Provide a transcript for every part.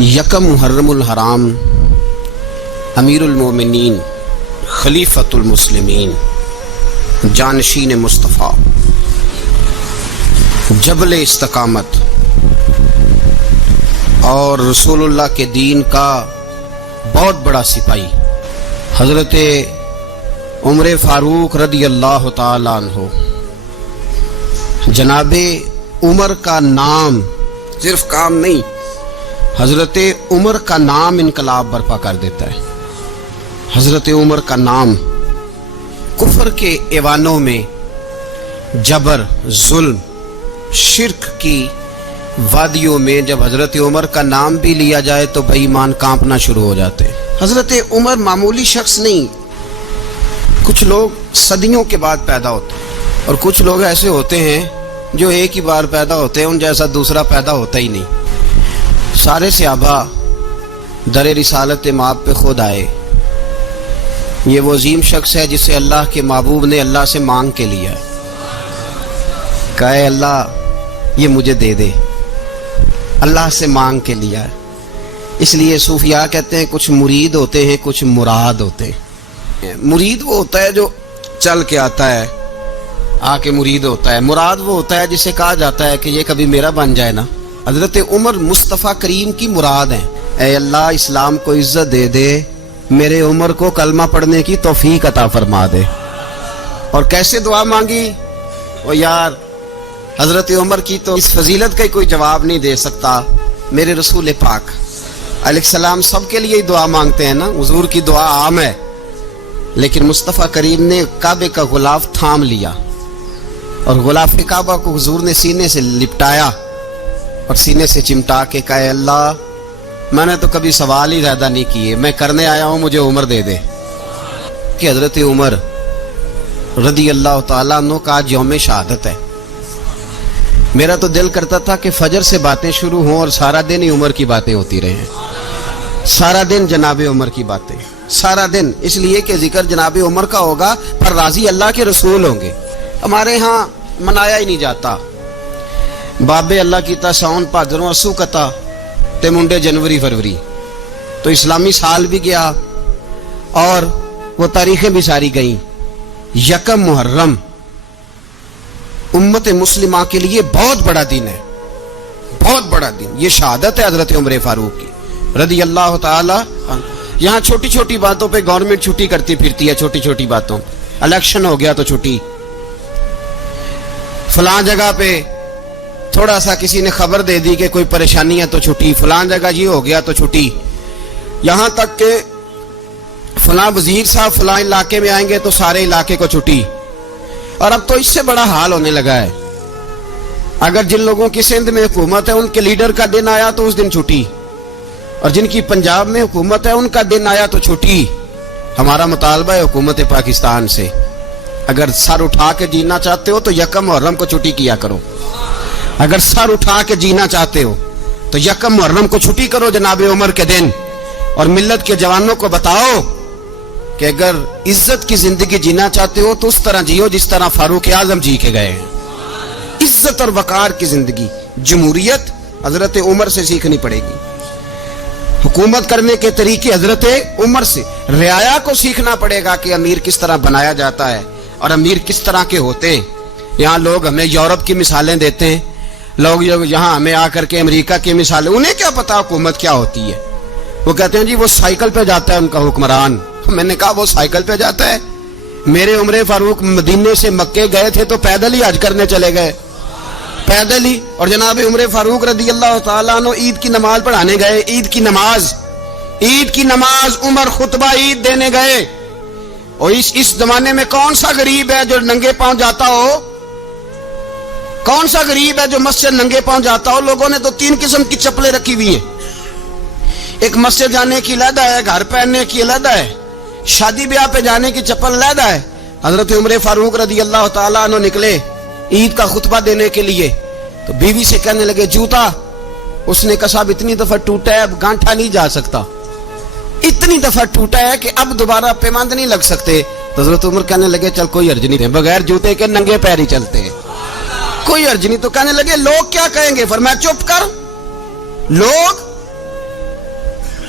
یکم محرم الحرام امیر المومنین خلیفۃ المسلمین جانشین مصطفیٰ جبل استقامت اور رسول اللہ کے دین کا بہت بڑا سپاہی حضرت عمر فاروق رضی اللہ تعالی عنہ، جناب عمر کا نام صرف کام نہیں، حضرت عمر کا نام انقلاب برپا کر دیتا ہے۔ حضرت عمر کا نام کفر کے ایوانوں میں جبر، ظلم، شرک کی وادیوں میں جب حضرت عمر کا نام بھی لیا جائے تو بے ایمان کانپنا شروع ہو جاتے ہیں۔ حضرت عمر معمولی شخص نہیں، کچھ لوگ صدیوں کے بعد پیدا ہوتے ہیں اور کچھ لوگ ایسے ہوتے ہیں جو ایک ہی بار پیدا ہوتے ہیں، ان جیسا دوسرا پیدا ہوتا ہی نہیں۔ سارے صحابہ در رسالت مآب پہ خود آئے۔ یہ وہ عظیم شخص ہے جسے اللہ کے محبوب نے اللہ سے مانگ کے لیا ہے، کہا اے اللہ یہ مجھے دے دے، اللہ سے مانگ کے لیا ہے۔ اس لیے صوفیاء کہتے ہیں کچھ مرید ہوتے ہیں، کچھ مراد ہوتے ہیں۔ مرید وہ ہوتا ہے جو چل کے آتا ہے، آ کے مرید ہوتا ہے۔ مراد وہ ہوتا ہے جسے کہا جاتا ہے کہ یہ کبھی میرا بن جائے نا۔ حضرت عمر مصطفیٰ کریم کی مراد ہیں۔ اے اللہ اسلام کو عزت دے دے، میرے عمر کو کلمہ پڑھنے کی توفیق عطا فرما دے۔ اور کیسے دعا مانگی؟ وہ یار حضرت عمر کی تو اس فضیلت کا کوئی جواب نہیں دے سکتا، میرے رسول پاک علیہ السلام سب کے لیے دعا مانگتے ہیں نا، حضور کی دعا عام ہے، لیکن مصطفیٰ کریم نے کعبے کا غلاف تھام لیا اور غلاف کعبہ کو حضور نے سینے سے لپٹایا اور سینے سے چمٹا کے کہا اے اللہ میں نے تو کبھی سوال ہی زیادہ نہیں کیے، میں کرنے آیا ہوں، مجھے عمر دے دے۔ کہ حضرت عمر رضی اللہ تعالیٰ عنہ کا آج یوم شہادت ہے۔ میرا تو دل کرتا تھا کہ فجر سے باتیں شروع ہوں اور سارا دن ہی عمر کی باتیں ہوتی رہیں، سارا دن جناب عمر کی باتیں، سارا دن، اس لیے کہ ذکر جناب عمر کا ہوگا پر راضی اللہ کے رسول ہوں گے۔ ہمارے ہاں منایا ہی نہیں جاتا، بابے اللہ کی تا ساؤن بھادروں اسو کتا تے منڈے جنوری فروری، تو اسلامی سال بھی گیا اور وہ تاریخیں بھی ساری گئیں۔ یکم محرم امت مسلمہ کے لیے بہت بڑا دن ہے، بہت بڑا دن، یہ شہادت ہے حضرت عمر فاروق کی رضی اللہ تعالی عنہ۔ یہاں چھوٹی چھوٹی باتوں پہ گورنمنٹ چھٹی کرتی پھرتی ہے، چھوٹی چھوٹی باتوں، الیکشن ہو گیا تو چھٹی، فلاں جگہ پہ تھوڑا سا کسی نے خبر دے دی کہ کوئی پریشانی ہے تو چھٹی، فلاں جگہ یہ ہو گیا تو چھٹی، یہاں تک کہ فلاں وزیر صاحب فلاں علاقے میں آئیں گے تو سارے علاقے کو چھٹی۔ اور اب تو اس سے بڑا حال ہونے لگا ہے، اگر جن لوگوں کی سندھ میں حکومت ہے ان کے لیڈر کا دن آیا تو اس دن چھٹی، اور جن کی پنجاب میں حکومت ہے ان کا دن آیا تو چھٹی۔ ہمارا مطالبہ ہے حکومت پاکستان سے، اگر سر اٹھا کے جینا چاہتے ہو تو یکم محرم کو چھٹی کیا کرو، اگر سر اٹھا کے جینا چاہتے ہو تو یکم محرم کو چھٹی کرو جناب عمر کے دن، اور ملت کے جوانوں کو بتاؤ کہ اگر عزت کی زندگی جینا چاہتے ہو تو اس طرح جیو جس طرح فاروق اعظم جی کے گئے ہیں۔ عزت اور وقار کی زندگی، جمہوریت حضرت عمر سے سیکھنی پڑے گی، حکومت کرنے کے طریقے حضرت عمر سے، رعایا کو سیکھنا پڑے گا کہ امیر کس طرح بنایا جاتا ہے اور امیر کس طرح کے ہوتے ہیں۔ یہاں لوگ ہمیں یورپ کی مثالیں دیتے ہیں، لوگ یہاں ہمیں آ کر کے امریکہ کی مثالیں، انہیں کیا پتا حکومت کیا ہوتی ہے؟ وہ کہتے ہیں جی وہ سائیکل پہ جاتا ہے ان کا حکمران۔ میں نے کہا وہ سائیکل پہ جاتا ہے؟ میرے عمر فاروق مدینے سے مکے گئے تھے تو پیدل ہی حج کرنے چلے گئے، پیدل ہی، اور جناب عمر فاروق رضی اللہ تعالیٰ عنہ عید کی نماز پڑھانے گئے، عید کی نماز عمر خطبہ عید دینے گئے۔ اور اس زمانے میں کون سا غریب ہے جو ننگے پاؤں جاتا ہو؟ کون سا غریب ہے جو مسجد ننگے پاؤں جاتا ہو؟ لوگوں نے تو 3 قسم کی چپلیں رکھی ہوئی ہیں، ایک مسجد جانے کی علیحدہ ہے، گھر پہننے کی علیحدہ ہے، شادی بیاہ پہ جانے کی چپل علیحدہ ہے۔ حضرت عمر فاروق رضی اللہ تعالیٰ عنہ نکلے عید کا خطبہ دینے کے لیے تو بیوی سے کہنے لگے جوتا، اس نے کہا صاحب اتنی دفعہ ٹوٹا ہے اب گانٹھا نہیں جا سکتا، اتنی دفعہ ٹوٹا ہے کہ اب دوبارہ پیماند نہیں لگ سکتے۔ تو حضرت عمر کہنے لگے چل کوئی حرج نہیں، بغیر جوتے کے ننگے پیر ہی چلتے ہیں، کوئی حرج نہیں۔ تو کہنے لگے لوگ کیا کہیں گے؟ فرمایا چپ کر، لوگ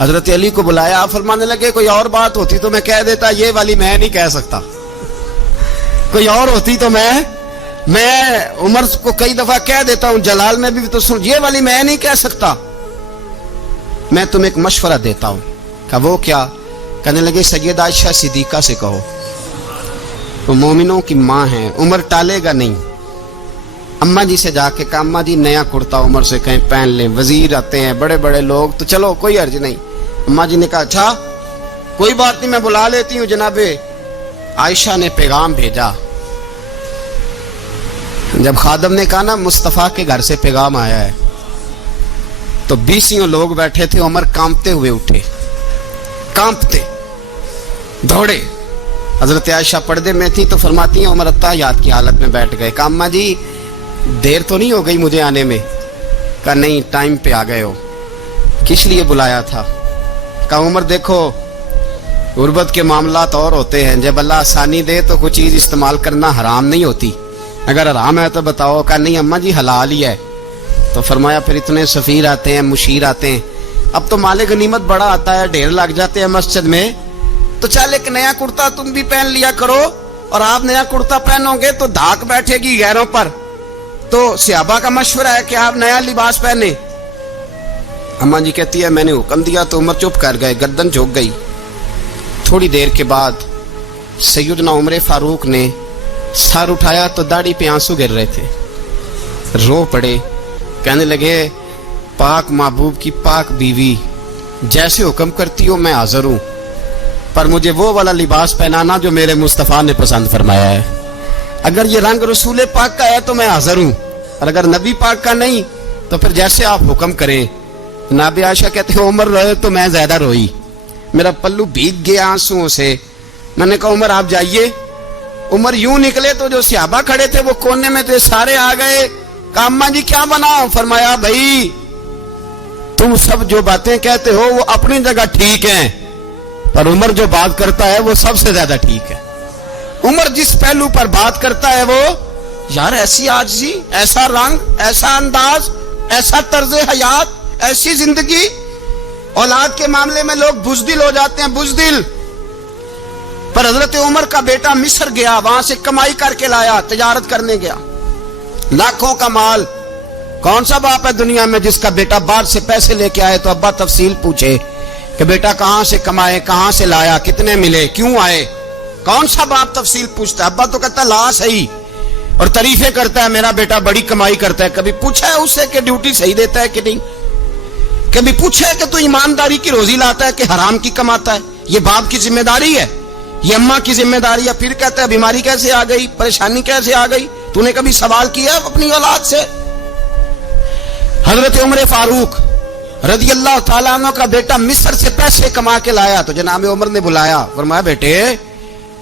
حضرت علی کو بلایا, آپ فرمانے لگے کوئی اور بات ہوتی تو میں کہہ دیتا, یہ والی میں نہیں کہہ سکتا. کوئی اور ہوتی تو میں عمر کو کئی دفعہ کہہ دیتا ہوں, جلال میں بھی تو سن, یہ والی میں نہیں کہہ سکتا. میں تمہیں ایک مشورہ دیتا ہوں. کہا وہ کیا؟ کہنے لگے سیدہ عائشہ صدیقہ سے کہو, وہ مومنوں کی ماں ہیں, عمر ٹالے گا نہیں. اماں جی سے جا کے کہا اماں جی نیا کرتا عمر سے کہیں پہن لیں, وزیر آتے ہیں بڑے بڑے لوگ, تو چلو کوئی حرج نہیں. اماں جی نے کہا اچھا کوئی بات نہیں, میں بلا لیتی ہوں. جناب عائشہ نے پیغام بھیجا. جب خادم نے کہا نا مصطفیٰ کے گھر سے پیغام آیا ہے, تو 20 لوگ بیٹھے تھے. عمر کانپتے ہوئے اٹھے, کانپتے دوڑے. حضرت عائشہ پردے میں تھی تو فرماتی ہیں عمر اتحیات کی حالت میں بیٹھ گئے. کہا اماں جی دیر تو نہیں ہو گئی مجھے آنے میں؟ کہا نہیں, ٹائم پہ آ گئے ہو. کس لیے بلایا تھا؟ کہا عمر دیکھو غربت کے معاملات اور ہوتے ہیں, جب اللہ آسانی دے تو کوئی چیز استعمال کرنا حرام نہیں ہوتی, اگر حرام ہے تو بتاؤ. کہا نہیں اماں جی حلال ہی ہے. تو فرمایا پھر اتنے سفیر آتے ہیں, مشیر آتے ہیں, اب تو مال غنیمت بڑا آتا ہے, ڈھیر لگ جاتے ہیں مسجد میں, تو چل ایک نیا کرتا تم بھی پہن لیا کرو, اور آپ نیا کرتا پہنو گے تو دھاک بیٹھے گی غیروں پر. تو صحابہ کا مشورہ ہے کہ آپ نیا لباس پہنے. اماں جی کہتی ہے میں نے حکم دیا تو عمر چپ کر گئے, گردن جھک گئی. تھوڑی دیر کے بعد سیدنا عمر فاروق نے سر اٹھایا تو داڑھی پہ آنسو گر رہے تھے, رو پڑے. کہنے لگے پاک محبوب کی پاک بیوی, جیسے حکم کرتی ہو میں حاضر ہوں, پر مجھے وہ والا لباس پہنانا جو میرے مصطفیٰ نے پسند فرمایا ہے. اگر یہ رنگ رسول پاک کا ہے تو میں حاضر ہوں, اور اگر نبی پاک کا نہیں تو پھر جیسے آپ حکم کریں. نبی عائشہ کہتے ہیں عمر روئے تو میں زیادہ روئی, میرا پلو بھیگ گیا آنسوؤں سے. میں نے کہا عمر آپ جائیے. عمر یوں نکلے تو جو صحابہ کھڑے تھے وہ کونے میں تھے, سارے آ گئے. کہا اماں جی کیا بناؤ؟ فرمایا بھائی تم سب جو باتیں کہتے ہو وہ اپنی جگہ ٹھیک ہیں, پر عمر جو بات کرتا ہے وہ سب سے زیادہ ٹھیک ہے. عمر جس پہلو پر بات کرتا ہے وہ, یار ایسی عاجزی, ایسا رنگ, ایسا انداز, ایسا طرز حیات, ایسی زندگی. اولاد کے معاملے میں لوگ بزدل ہو جاتے ہیں, بزدل. پر حضرت عمر کا بیٹا مصر گیا, وہاں سے کمائی کر کے لایا, تجارت کرنے گیا, لاکھوں کا مال. کون سا باپ ہے دنیا میں جس کا بیٹا باہر سے پیسے لے کے آئے تو ابا تفصیل پوچھے کہ بیٹا کہاں سے کمائے, کہاں سے لایا, کتنے ملے, کیوں آئے؟ کون سا باپ تفصیل پوچھتا ہے؟ ابا تو کہتا لا صحیح, اور تعریفیں کرتا ہے میرا بیٹا بڑی کمائی کرتا ہے. کبھی پوچھا ہے اس سے کہ ڈیوٹی صحیح دیتا ہے کہ نہیں؟ کبھی پوچھا ہے کہ تو ایمانداری کی روزی لاتا ہے کہ حرام کی کماتا ہے؟ یہ باپ کی ذمہ داری ہے, یہ اماں کی ذمہ داری ہے. پھر کہتا ہے بیماری کیسے آ گئی, پریشانی کیسے آ گئی؟ تو نے کبھی سوال کیا اپنی اولاد سے؟ حضرت عمر فاروق رضی اللہ تعالیٰ عنہ کا بیٹا مصر سے پیسے کما کے لایا تو جناب عمر نے بلایا, فرمایا بیٹے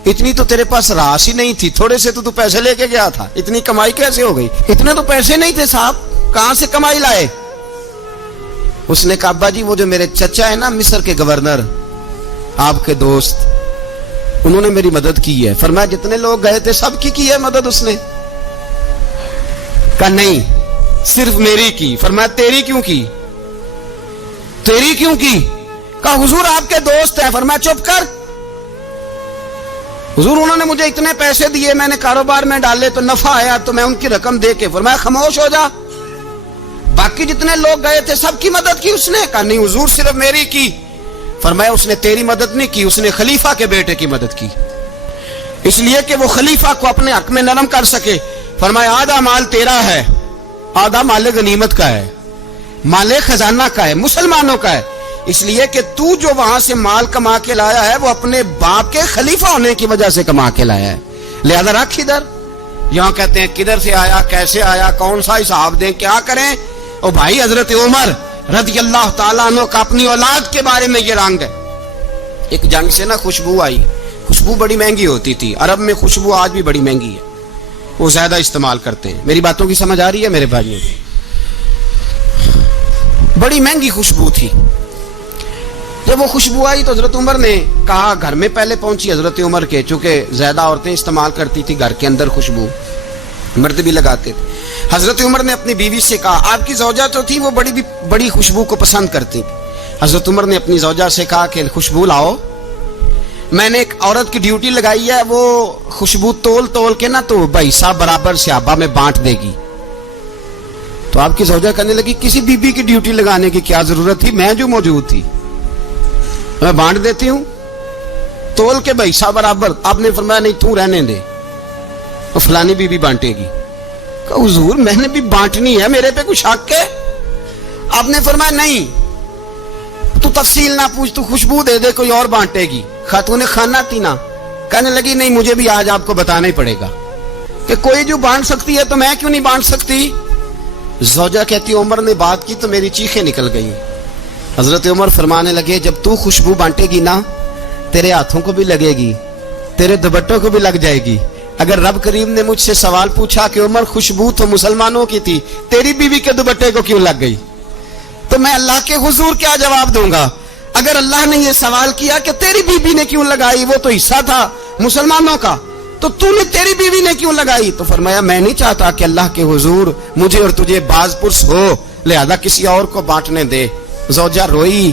اتنی تو تیرے پاس راس ہی نہیں تھی, تھوڑے سے تو پیسے لے کے گیا تھا, اتنی کمائی کیسے ہو گئی؟ اتنے تو پیسے نہیں تھے صاحب, کہاں سے کمائی لائے؟ اس نے کہا ابا جی وہ جو میرے چچا ہے نا مصر کے گورنر, آپ کے دوست, انہوں نے میری مدد کی ہے. فرمایا جتنے لوگ گئے تھے سب کی ہے مدد اس نے؟ کہا نہیں صرف میری کی. فرمایا تیری کیوں کی؟ تیری کیوں کی؟ کہا حضور آپ کے دوست ہیں. فرمایا چپ کر, حضور انہوں نے مجھے اتنے پیسے دیے, میں نے کاروبار میں ڈالے تو نفع آیا تو میں ان کی رقم دے کے. فرمایا خاموش ہو جا, باقی جتنے لوگ گئے تھے سب کی مدد کی اس نے؟ کہا نہیں حضور صرف میری کی. فرمایا اس نے تیری مدد نہیں کی, اس نے خلیفہ کے بیٹے کی مدد کی, اس لیے کہ وہ خلیفہ کو اپنے حق میں نرم کر سکے. فرمایا آدھا مال تیرا ہے, آدھا مال غنیمت کا ہے, مال خزانہ کا ہے, مسلمانوں کا ہے, اس لیے کہ تو جو وہاں سے مال کما کے لایا ہے وہ اپنے باپ کے خلیفہ ہونے کی وجہ سے کما کے لایا ہے, لہذا رکھ ادھر. یہاں کہتے ہیں کدھر سے آیا, کیسے آیا, کون سا حساب دیں, کیا کریں؟ او بھائی حضرت عمر رضی اللہ تعالیٰ عنہ کا اپنی اولاد کے بارے میں یہ رنگ ہے. ایک جنگ سے نا خوشبو آئی, خوشبو بڑی مہنگی ہوتی تھی, عرب میں خوشبو آج بھی بڑی مہنگی ہے, وہ زیادہ استعمال کرتے ہیں. میری باتوں کی سمجھ آ رہی ہے میرے بھائیوں؟ بڑی مہنگی خوشبو تھی. جب وہ خوشبو آئی تو حضرت عمر نے کہا, گھر میں پہلے پہنچی حضرت عمر کے, چونکہ زیادہ عورتیں استعمال کرتی تھی گھر کے اندر خوشبو, مرد بھی لگاتے تھے. حضرت عمر نے اپنی بیوی سے کہا, آپ کی زوجہ تو تھی وہ بڑی خوشبو کو پسند کرتی, حضرت عمر نے اپنی زوجہ سے کہا کہ خوشبو لاؤ، میں نے ایک عورت کی ڈیوٹی لگائی ہے، وہ خوشبو تول تول کے نا تو بھائیسا برابر صحابہ میں بانٹ دے گی۔ تو آپ کی زوجہ کہنے لگی کسی بی بی کی ڈیوٹی لگانے کی کیا ضرورت تھی، میں جو موجود تھی میں بانٹ دیتی ہوں تول کے بھائیسا برابر۔ آپ نے فرمایا نہیں تو رہنے دے، وہ فلانی بی بی بانٹے گی۔ کہا حضور میں نے بھی بانٹنی ہے، میرے پہ کچھ حق ہے؟ آپ نے فرمایا نہیں، تو تفصیل نہ پوچھ، تو خوشبو دے دے، کوئی اور بانٹے گی۔ خاتون خانہ تھی نا، کہنے لگی نہیں مجھے بھی آج آپ کو بتانا ہی پڑے گا کہ کوئی جو بانٹ سکتی ہے تو میں کیوں نہیں بانٹ سکتی؟ زوجہ کہتی عمر نے بات کی تو میری چیخیں نکل گئی۔ حضرت عمر فرمانے لگے جب تو خوشبو بانٹے گی نا تیرے ہاتھوں کو بھی لگے گی، تیرے دوپٹوں کو بھی لگ جائے گی۔ اگر رب کریم نے مجھ سے سوال پوچھا کہ عمر خوشبو تو مسلمانوں کی تھی، تیری بیوی کے دوپٹے کو کیوں لگ گئی، تو میں اللہ کے حضور کیا جواب دوں گا؟ اگر اللہ نے یہ سوال کیا کہ تیری بیوی نے کیوں لگائی، وہ تو حصہ تھا مسلمانوں کا، تو نے تیری بیوی نے کیوں لگائی؟ تو فرمایا میں نہیں چاہتا کہ اللہ کے حضور مجھے اور تجھے باز پرس ہو، لہذا کسی اور کو بانٹنے دے۔ زوجہ روئی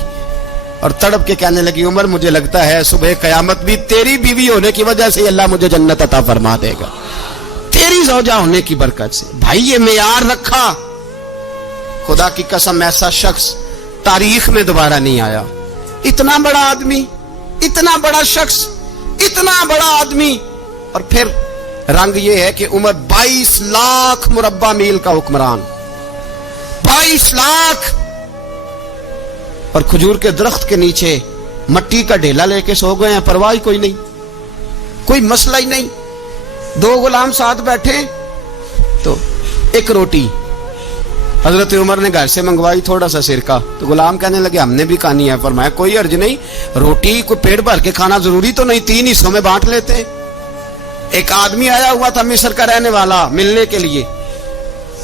اور تڑپ کے کہنے لگی عمر مجھے لگتا ہے صبح قیامت بھی تیری بیوی ہونے کی وجہ سے اللہ مجھے جنت عطا فرما دے گا، تیری زوجہ ہونے کی برکت سے۔ بھائی یہ معیار رکھا، خدا کی قسم ایسا شخص تاریخ میں دوبارہ نہیں آیا۔ اتنا بڑا آدمی، اتنا بڑا شخص، اتنا بڑا آدمی، اور پھر رنگ یہ ہے کہ عمر 22 لاکھ مربع میل کا حکمران، 22 لاکھ، اور کھجور کے درخت کے نیچے مٹی کا ڈھیلا لے کے سو گئے ہیں، پرواہ کوئی نہیں، کوئی مسئلہ ہی نہیں۔ 2 غلام ساتھ بیٹھے تو ایک روٹی حضرت عمر نے گھر سے منگوائی، تھوڑا سا سرکہ، تو غلام کہنے لگے ہم نے بھی کھانی ہے۔ فرمایا کوئی حرج نہیں، روٹی کو پیٹ بھر کے کھانا ضروری تو نہیں، 3 حصوں میں بانٹ لیتے ہیں۔ ایک آدمی آیا ہوا تھا مصر کا رہنے والا ملنے کے لیے،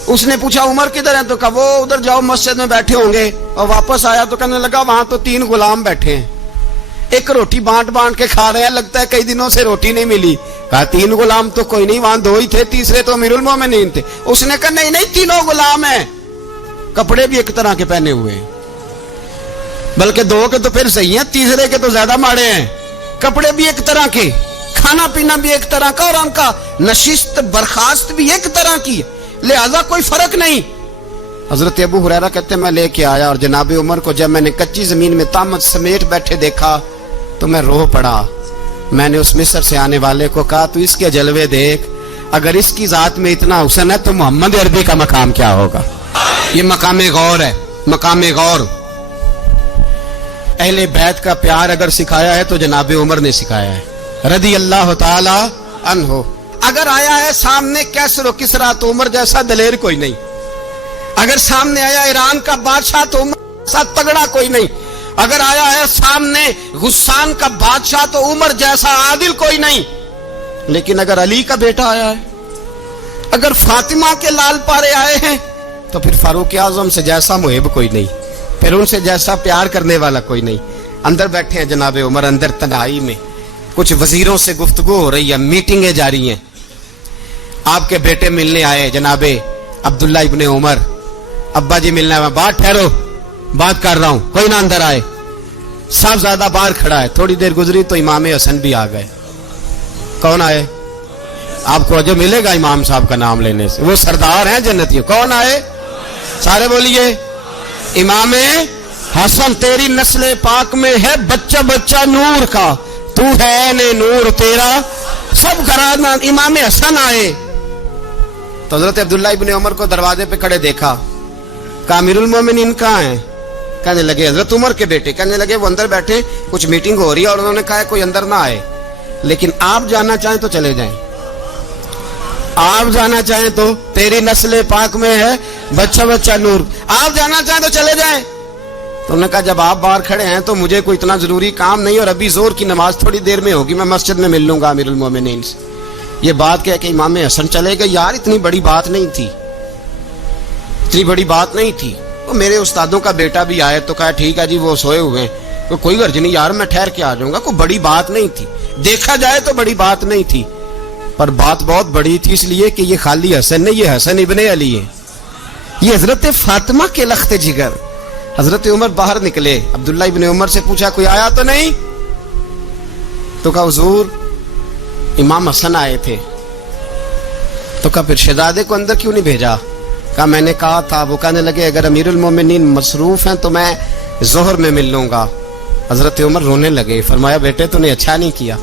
اس نے پوچھا عمر کدھر ہیں، تو کہا وہ ادھر جاؤ مسجد میں بیٹھے ہوں گے، اور واپس آیا تو کہنے لگا وہاں تو 3 غلام بیٹھے ہیں، ایک روٹی بانٹ بانٹ کے کھا رہے ہیں، لگتا ہے کئی دنوں سے روٹی نہیں ملی۔ کہا 3 غلام تو کوئی نہیں، وہاں 2 ہی تھے، تیسرے تو امیر المومنین تھے۔ اس نے کہا نہیں نہیں 3 غلام ہیں، کپڑے بھی ایک طرح کے پہنے ہوئے ہیں، بلکہ 2 کے تو پھر صحیح ہیں، تیسرے کے تو زیادہ ماڑے ہیں، کپڑے بھی ایک طرح کے، کھانا پینا بھی ایک طرح کا، اور ان کا نشست برخاست بھی ایک طرح کی، لہذا کوئی فرق نہیں۔ حضرت ابو ہریرہ کہتے ہیں میں لے کے آیا، اور جناب عمر کو جب میں نے کچی زمین میں تامت سمیٹ بیٹھے دیکھا تو میں رو پڑا۔ میں نے اس مصر سے آنے والے کو کہا تو اس کے جلوے دیکھ، اگر اس کی ذات میں اتنا حسن ہے تو محمد عربی کا مقام کیا ہوگا؟ یہ مقام غور ہے، مقام غور۔ اہل بیت کا پیار اگر سکھایا ہے تو جناب عمر نے سکھایا ہے رضی اللہ تعالی عنہ۔ اگر آیا ہے سامنے کیسر و کسرا تو عمر جیسا دلیر کوئی نہیں، اگر سامنے آیا ایران کا بادشاہ تو عمر جیسا تگڑا کوئی نہیں، اگر آیا ہے سامنے غسان کا بادشاہ تو عمر جیسا عادل کوئی نہیں، لیکن اگر علی کا بیٹا آیا ہے، اگر فاطمہ کے لال پارے آئے ہیں تو پھر فاروق اعظم سے جیسا محب کوئی نہیں، پھر ان سے جیسا پیار کرنے والا کوئی نہیں۔ اندر بیٹھے ہیں جناب عمر، اندر تنہائی میں کچھ وزیروں سے گفتگو ہو رہی ہے، میٹنگیں جاری ہیں۔ آپ کے بیٹے ملنے آئے جناب عبداللہ ابن عمر، ابا جی ملنا ہے، بات ٹھہرو بات کر رہا ہوں، کوئی نہ اندر آئے۔ صاحبزادہ باہر کھڑا ہے، تھوڑی دیر گزری تو امام حسن بھی آ گئے۔ کون آئے؟ آپ کو جو ملے گا امام صاحب کا نام لینے سے، وہ سردار ہیں جنتیوں۔ کون آئے؟ سارے بولیے امام حسن، تیری نسل پاک میں ہے بچہ بچہ نور کا، تو ہے نے نور تیرا سب گھرانا۔ امام حسن آئے تو حضرت عبداللہ ابن عمر کو دروازے پہ کھڑے دیکھا، کہا امیر المومنین کہاں ہیں؟ کہنے لگے حضرت عمر کے بیٹے۔ کہنے لگے وہ اندر بیٹھے، کچھ میٹنگ ہو رہی ہے، اور انہوں نے کہا کوئی اندر نہ آئے، لیکن آپ جانا چاہیں تو چلے جائیں، آپ جانا چاہیں تو، تیری نسل پاک میں ہے بچہ بچہ نور، آپ جانا چاہیں تو چلے جائیں۔ تو انہوں نے کہا جب آپ باہر کھڑے ہیں تو مجھے کوئی اتنا ضروری کام نہیں، اور ابھی زور کی نماز تھوڑی دیر میں ہوگی، میں مسجد میں مل لوں گا امیر المومنین سے۔ یہ بات کہہ کہ امام حسن چلے گئے۔ یار اتنی بڑی بات نہیں تھی، اتنی بڑی بات نہیں تھی۔ وہ میرے استادوں کا بیٹا بھی آئے تو کہا ٹھیک ہے جی وہ سوئے ہوئے ہیں، کوئی غرض نہیں یار میں ٹھہر کے آ جاؤں گا، کوئی بڑی بات نہیں تھی، دیکھا جائے تو بڑی بات نہیں تھی، پر بات بہت بڑی تھی، اس لیے کہ یہ خالی حسن نہیں، یہ حسن ابن علی ہے، یہ حضرت فاطمہ کے لخت جگر، حضرت عمر باہر نکلے, عبداللہ ابن عمر سے پوچھا کوئی آیا تو نہیں؟ تو کہا حضور امام حسن آئے تھے. تو کہا پھر شہزادے کو اندر کیوں نہیں بھیجا؟ کہا میں نے کہا تھا. وہ کہنے لگے اگر امیر المومنین مصروف ہیں تو میں ظہر میں مل لوں گا. حضرت عمر رونے لگے, فرمایا بیٹے تو نے اچھا نہیں کیا.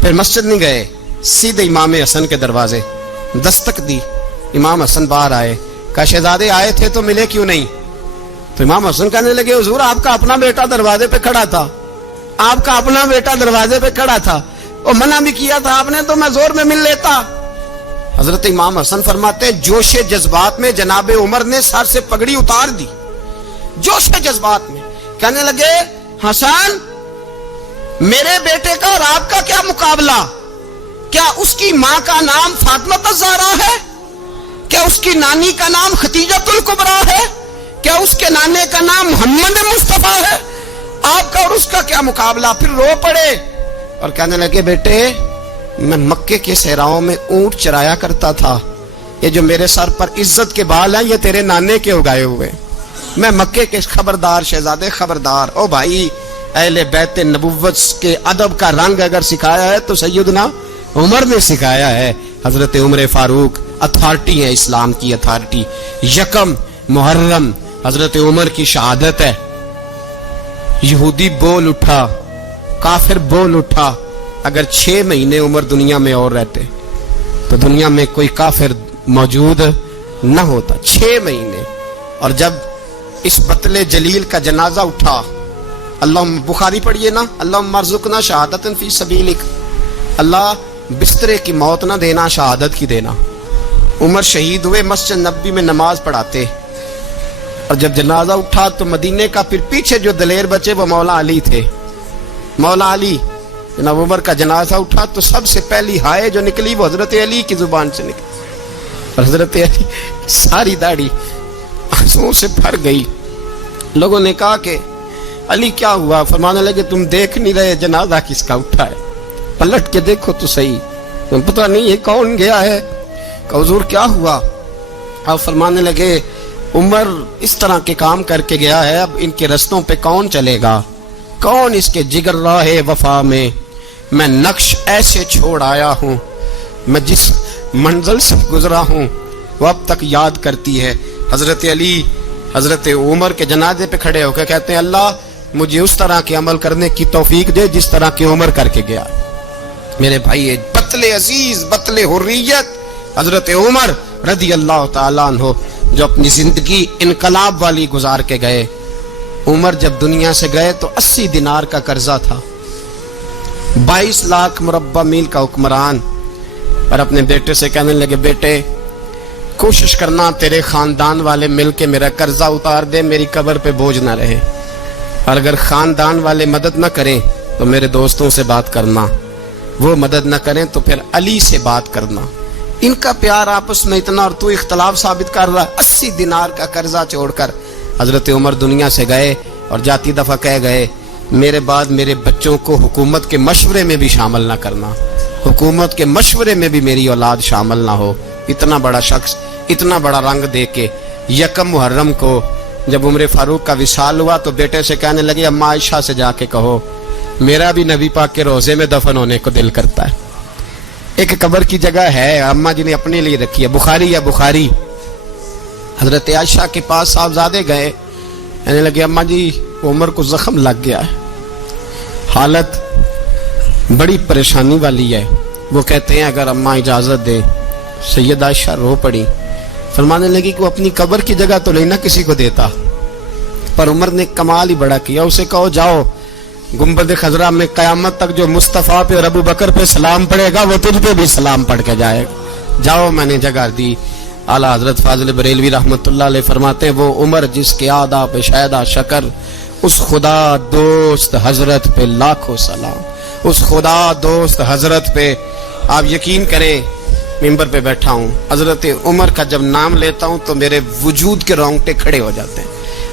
پھر مسجد نہیں گئے, سیدھے امام حسن کے دروازے دستک دی. امام حسن باہر آئے, کہا شہزادے آئے تھے تو ملے کیوں نہیں؟ تو امام حسن کہنے لگے حضور آپ کا اپنا بیٹا دروازے پہ کھڑا تھا, آپ کا اپنا بیٹا دروازے پہ کھڑا تھا, اور منع بھی کیا تھا آپ نے تو میں زور میں مل لیتا. حضرت امام حسن فرماتے ہیں جوش جذبات میں جناب عمر نے سر سے پگڑی اتار دی, جوش جذبات میں. کہنے لگے حسن میرے بیٹے کا اور آپ کا کیا مقابلہ؟ کیا اس کی ماں کا نام فاطمہ الزہرا ہے؟ کیا اس کی نانی کا نام خدیجہ الکبریٰ ہے؟ کیا اس کے نانے کا نام محمد مصطفیٰ ہے؟ آپ کا اور اس کا کیا مقابلہ؟ پھر رو پڑے اور کہنے لگے بیٹے میں مکے کے صحراؤں میں اونٹ چرایا کرتا تھا, یہ جو میرے سر پر عزت کے بال ہیں یہ تیرے نانے کے اگائے ہوئے. میں مکے کے خبردار شہزادے خبردار. او بھائی اہل بیت نبوت کے ادب کا رنگ اگر سکھایا ہے تو سیدنا عمر نے سکھایا ہے. حضرت عمر فاروق اتھارٹی ہے, اسلام کی اتھارٹی. یکم محرم حضرت عمر کی شہادت ہے. یہودی بول اٹھا, کافر بول اٹھا, اگر 6 مہینے عمر دنیا میں اور رہتے تو دنیا میں کوئی کافر موجود نہ ہوتا. 6 مہینے. اور جب اس بطل جلیل کا جنازہ اٹھا, اللہ بخاری پڑھیے نا, اللہم ارزقنا شہادت فی سبیلک, اللہ بسترے کی موت نہ دینا, شہادت کی دینا. عمر شہید ہوئے, مسجد نبوی میں نماز پڑھاتے, اور جب جنازہ اٹھا تو مدینے کا پھر پیچھے جو دلیر بچے وہ مولا علی تھے. مولا علی, جناب عمر کا جنازہ اٹھا تو سب سے پہلی ہائے جو نکلی وہ حضرت علی کی زبان سے نکلی, اور حضرت علی ساری داڑھی آنسوؤں سے بھر گئی. لوگوں نے کہا کہ علی کیا ہوا؟ فرمانے لگے تم دیکھ نہیں رہے جنازہ کس کا اٹھا ہے, پلٹ کے دیکھو تو صحیح, تم پتہ نہیں یہ کون گیا ہے. کہ حضور کیا ہوا؟ آپ فرمانے لگے عمر اس طرح کے کام کر کے گیا ہے, اب ان کے رستوں پہ کون چلے گا؟ کون اس کے جگر راہ وفا میں میں نقش ایسے چھوڑ آیا ہوں, میں جس منزل سے گزرا ہوں وہ اب تک یاد کرتی ہے. حضرت علی حضرت عمر کے جنازے پہ کھڑے ہو کے کہتے ہیں اللہ مجھے اس طرح کے عمل کرنے کی توفیق دے جس طرح کی عمر کر کے گیا. میرے بھائی بطل عزیز, بطل حریت حضرت عمر رضی اللہ تعالیٰ عنہ جو اپنی زندگی انقلاب والی گزار کے گئے. عمر جب دنیا سے گئے تو 80 دینار کا قرضہ تھا, 22 لاکھ مربع میل کا حکمران, اور اپنے بیٹے سے کہنے لگے بیٹے کوشش کرنا تیرے خاندان والے مل کے میرا قرضہ اتار دے, میری قبر پہ بوجھ نہ رہے, اور اگر خاندان والے مدد نہ کریں تو میرے دوستوں سے بات کرنا, وہ مدد نہ کریں تو پھر علی سے بات کرنا. ان کا پیار آپس میں اتنا اور تو اختلاف ثابت کر رہا. 80 دینار کا قرضہ چھوڑ کر حضرت عمر دنیا سے گئے, اور جاتی دفعہ کہہ گئے میرے بعد میرے بچوں کو حکومت کے مشورے میں بھی شامل نہ کرنا, حکومت کے مشورے میں بھی میری اولاد شامل نہ ہو. اتنا بڑا شخص اتنا بڑا رنگ دے کے یکم محرم کو جب عمر فاروق کا وصال ہوا تو بیٹے سے کہنے لگے اماں عائشہ سے جا کے کہو میرا بھی نبی پاک کے روزے میں دفن ہونے کو دل کرتا ہے. ایک قبر کی جگہ ہے اماں جی نے اپنے لیے رکھی ہے, بخاری یا بخاری. حضرت عائشہ کے پاس صاحبزادے گئے, کہنے لگے اماں جی عمر کو زخم لگ گیا ہے, حالت بڑی پریشانی والی ہے. وہ کہتے ہیں اگر اماں اجازت دے. سید عائشہ رو پڑی, فرمانے لگی کہ وہ اپنی قبر کی جگہ تو نہیں نہ کسی کو دیتا, پر عمر نے کمال ہی بڑا کیا. اسے کہو جاؤ گنبد خضرا میں قیامت تک جو مصطفیٰ پہ اور ابو بکر پہ سلام پڑھے گا وہ تجھ پہ بھی سلام پڑھ کے جائے گا, جاؤ میں نے جگہ دی. اعلیٰ حضرت فاضل بریلوی رحمۃ اللہ علیہ فرماتے ہیں وہ عمر جس کے آدھا پہ شہدہ شکر, اس خدا دوست حضرت پہ لاکھوں سلام, اس خدا دوست حضرت پہ. آپ یقین کریں ممبر پہ بیٹھا ہوں, حضرت عمر کا جب نام لیتا ہوں تو میرے وجود کے رونگٹے کھڑے ہو جاتے ہیں.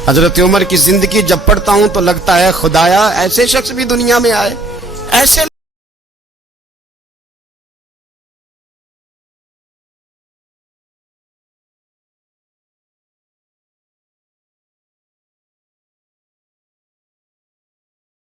حضرت عمر کی زندگی جب پڑھتا ہوں تو لگتا ہے خدایا ایسے شخص بھی دنیا میں آئے, ایسے